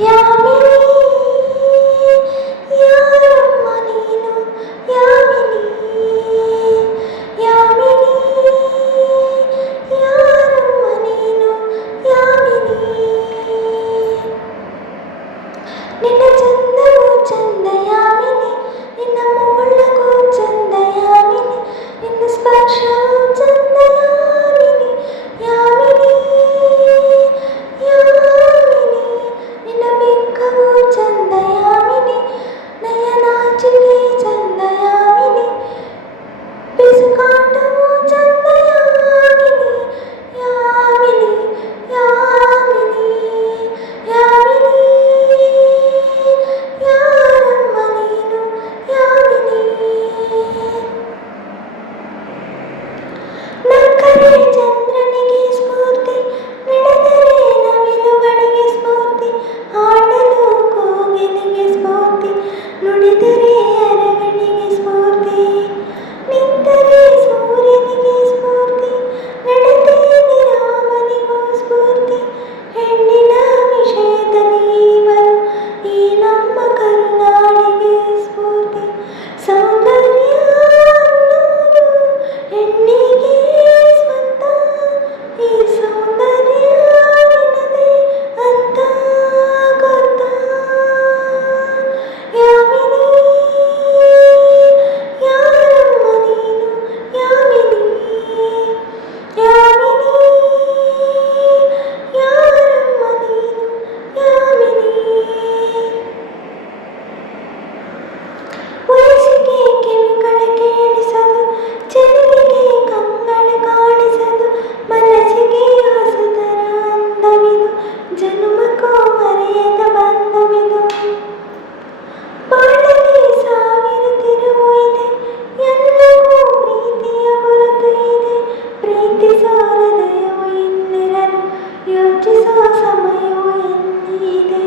ಯಾಮಿನಿ ಯಾರಮ್ಮ ನೀನು ಯಾಮಿನಿ ಯಾಮಿನಿ ಯಾರಮ್ಮ ನೀನು ಯಾಮಿನಿ ನಿನ್ನ ಚಂದವು ಚಂದ ಯಾಮಿನಿ ನಿನ್ನ ಮುಗುಳಗೂ ಚಂದ ಯಾಮಿನಿ ನಿನ್ನ ಸ್ಪರ್ಶವು ಚಂದ ಯಾಮಿನಿ ಯಾಮಿನಿ ಯಾಮಿನಿ ನಿನ್ನ ಬಿಂಕವು ಚಂದ ಯಾಮಿನಿ ನಯನಾಚಿಕೆ ಚಂದ ಯಾಮಿನಿ ಬಿಸುಕಾಟವು ಚಂದ ಯಾಮಿನಿ ಯಾಮಿನಿ ಯಾಮಿನಿ ಯಾಮಿನಿ ಯಾರಮ್ಮ ನೀನು ಯಾಮಿನಿ ನಕ್ಕರೆ ಚಂದ್ರನಿಗೆ ಸ್ಫೂರ್ತಿ ನಡೆದರೆ ನವಿಲುಗಳಿಗೆ ಸ್ಫೂರ್ತಿ ಹಾಡಲು ಕೋಗಿಲೆಗೆ ಸ್ಫೂರ್ತಿ ನುಡಿದರೆ ಅರಗಣಿಗೆ ಸ್ಫೂರ್ತಿ ನಿಂತರೆ ಸೂರ್ಯನಿಗೆ ಸ್ಫೂರ್ತಿ ನಡೆದರೆ ರಾಮನಿಗೂ ಸ್ಫೂರ್ತಿ ಹೆಣ್ಣಿನ ವಿಷಯದಲ್ಲಿ ಇವರು ಈ ನಮ್ಮ ಕರುನಾಡಿಗೆ ಸ್ಫೂರ್ತಿ ಸೌಂದರ್ಯ ಅನ್ನೋದು ಹೆಣ್ಣಿಗೆ ಸ್ವಂತ ಈ ಸೌಂದರ್ಯ ನಿನ್ನದೇ ಅಂತ ಗೊತ್ತಾ ಯಾಮಿನಿ ಯಾರಮ್ಮ ನೀನು ಯಾಮಿನಿ ಯಾಮಿನಿ ಯಾರಮ್ಮ ನೀನು ಯಾಮಿನಿ ವಯಸ್ಸಿಗೆ ಕಿವಿಗಳ ಕೇಳಿಸದು ಚೆಲುವಿಗೆ ಕಂಗಳ ಕಾಣಿಸದು ಮನಸ್ಸಿಗೆ ಹೊಸದರ ಅಂದವಿದು ಜನುಮಕ್ಕೂ ಮರೆಯದ ಬಂಧವಿದು ಬಾಳಲಿ ಸಾವಿರ ತಿರುವು ಇದೆ ಎಲ್ಲವೂ ಪ್ರೀತಿಯ ಹೊರತು ಇದೆ ಪ್ರೀತಿಸೋ ಹೃದಯವು ಇನ್ನಿರಲು ಯೋಚಿಸೋ ಸಮಯವು ಎಲ್ಲಿದೆ